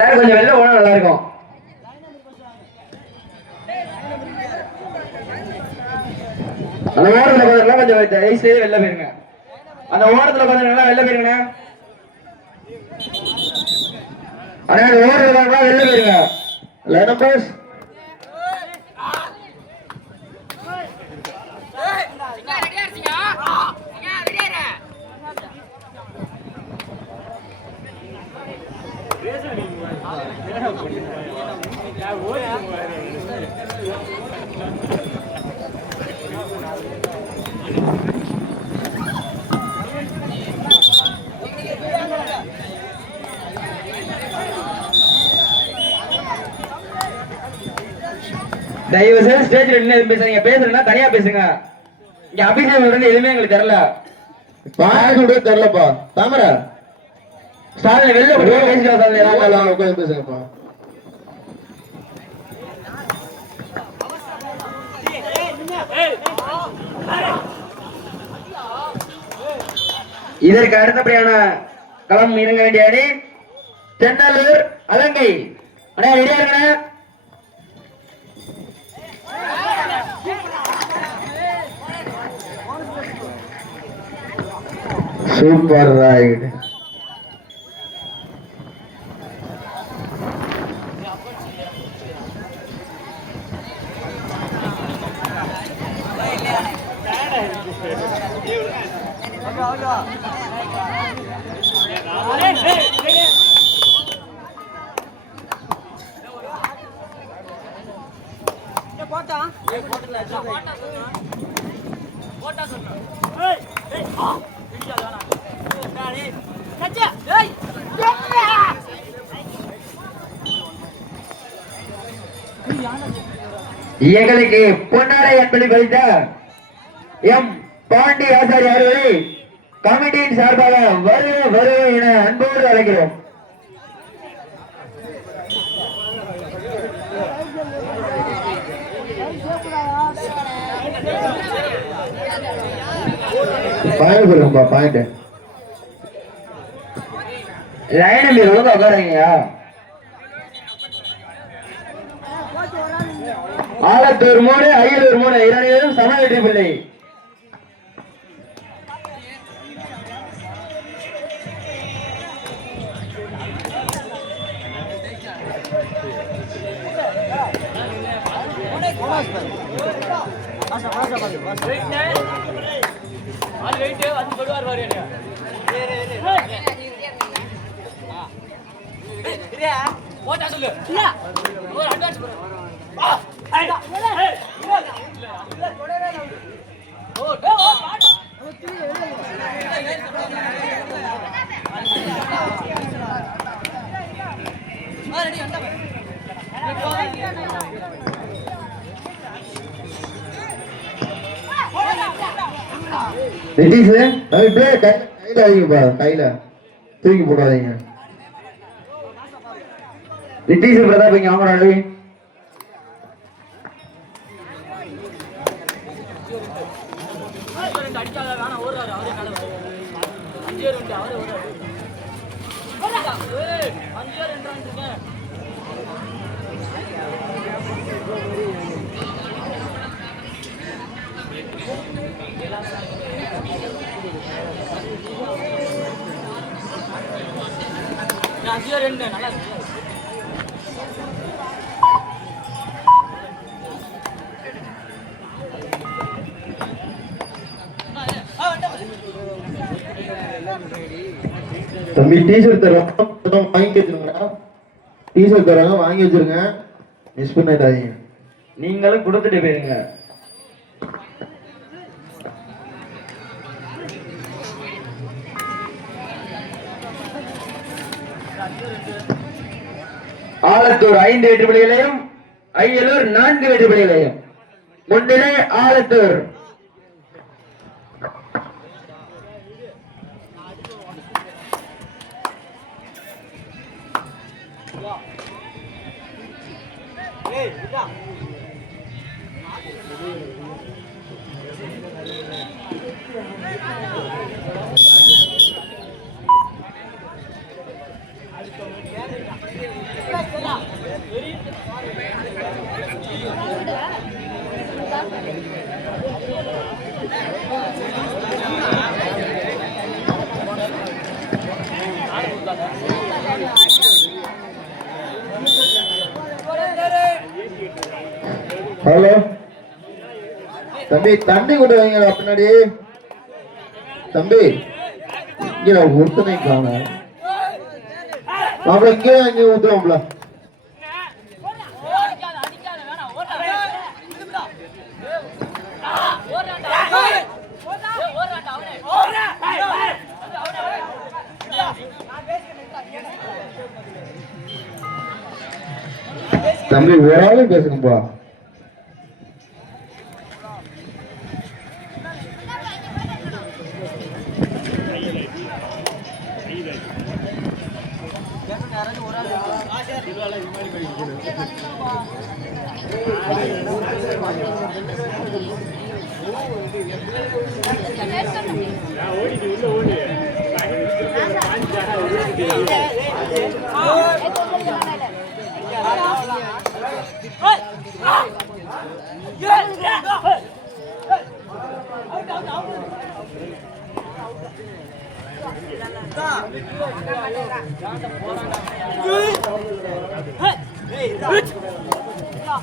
கொஞ்சம் வெளில போனா நல்லா இருக்கும் அந்த ஓரத்துல உட்காந்துருக்கலாம் கொஞ்சம் தயவு வெளில போயிருங்க. அந்த ஓரத்துல உட்காந்துருக்கலாம் வெளில போயிருங்க அண்ணா ஓரத்துல வெளில போயிருங்க. லைன் நம்பர்ஸ் தயவு செய்து ஸ்டேஜ்ல நின்று பேசுறீங்க பேசுறேன்னா தனியா பேசுங்க. இங்க அபிஷேகம் எதுவுமே எங்களுக்கு தெரியல. பாயக்கூட தெரியலப்பா. தாமரை. ஸ்டாலின் வெளில போய் உட்காந்து பேசுங்கப்பா இதற்கு அடுத்தபடியான களம் இறங்க வேண்டிய அணி தென்னலூர் அலங்கை. அண்ணா ரெடியா இருக்கண்ணா? சூப்பர் ரைட் எங்களுக்கு பொன்னாடை என்பது கழித்த எம் பாண்டி ஆசாரி அவர்களை கமிட்டியின் சார்பாக வருக வருக என அன்போடு அழைக்கிறோம். பாயிண்ட் கொடுங்கப்பா பாயிண்ட் லைன் நம்பர் ஒழுங்கா உட்காருங்கய்யா ஆலத்தூர் மூணு அரியலூர் மூணு இரண்டு பேரும் சம வெற்றி பிள்ளை. ரிட்டீஸ் அப்படியே கை eh? கையில வைங்கப்பா கையில. தூக்கி போடாதீங்க. ரிட்டீஸ் பிரதாப் இங்க வாங்க நடுவி தம்பி டிஷர்ட் தரோம் வாங்கி வச்சிருங்க. டிஷர்ட் தராங்க வாங்கி வச்சிருங்க. மிஸ் பண்ணிடாதீங்க. நீங்களும் கொடுத்துட்டு போயிருங்க. ஆலத்தூர் ஐந்து வெற்றி புள்ளிகளையும் அய்யலூர் நான்கு வெற்றி புள்ளிகளையும் முன்னிலை ஆலத்தூர். ஹலோ தம்பி தண்ணி கொண்டு வைங்க பின்னாடி. தம்பி இங்க ஒருத்தனை காண மாப்பிள இங்கே இங்கே ஊத்துவோம்ல தம்பி ஒரு ஆளும் பேசுங்கப்பா. Hey! Ah!